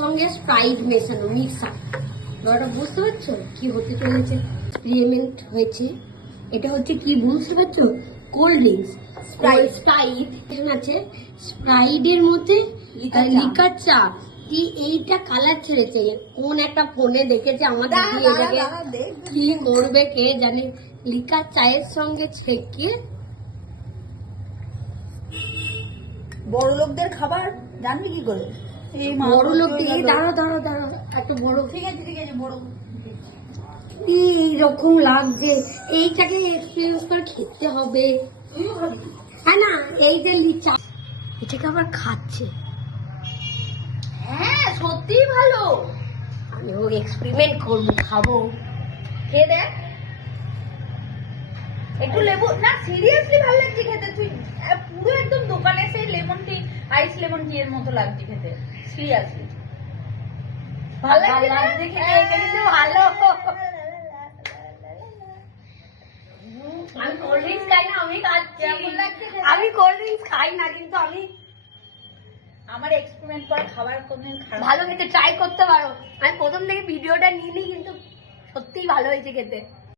সঙ্গে স্প্রাইট মেশানো মিক্সার। তোমরা বুঝতে পারছো কি হতে চলেছে? এক্সপেরিমেন্ট হয়েছে। এটা হচ্ছে কি বুঝতে পারছো? কোল্ড ড্রিঙ্কস, স্প্রাইট আছে, স্প্রাইটের মধ্যে লিকার চা। এইটা কালার ছেড়েছে, কোন একটা ফোনে দেখেছে আমাদের, কি করবে কে জানে। লিকার চায়ের সঙ্গে ছেঁকে। বড় লোকদের খাবার জানবি কি করে? এই বড় লোক দাঁড়াও দাঁড়াও দাঁড়াও, এত বড়, ঠিক আছে বড় এইরকম লাগছে। এইটাকে এক্সপিরিয়েন্স করে খেতে হবে, হ্যাঁ না? এই যে লিচা, এটাকে আবার খাচ্ছে। হ্যাঁ সত্যি ভালো। আমি ও এক্সপেরিমেন্ট করবো, খাবো। খেয়ে দেখ একটু লেবু না, সিরিয়াসলি ভালো লাগছে খেতে। তুই পুরো একদম দোকানে সেই লেমন টি, আইস লেমন টি এর মতো লাগছে খেতে, সিরিয়াসলি ভালো লাগছে খেতে। কিন্তু ভালো। আমি কোল্ড ড্রিঙ্কস খাই না, আমি খাচ্ছি। কেমন লাগছে খেতে? আমি কোল্ড ড্রিঙ্কস খাই না, কিন্তু আমি আমার এক্সপেরিমেন্ট করা খাবার কোনদিন খারাপ ভালো খেতে ট্রাই করতে পারো। আমি প্রথম থেকে ভিডিওটা নিইনি, কিন্তু সত্যিই ভালো হয়েছে খেতে।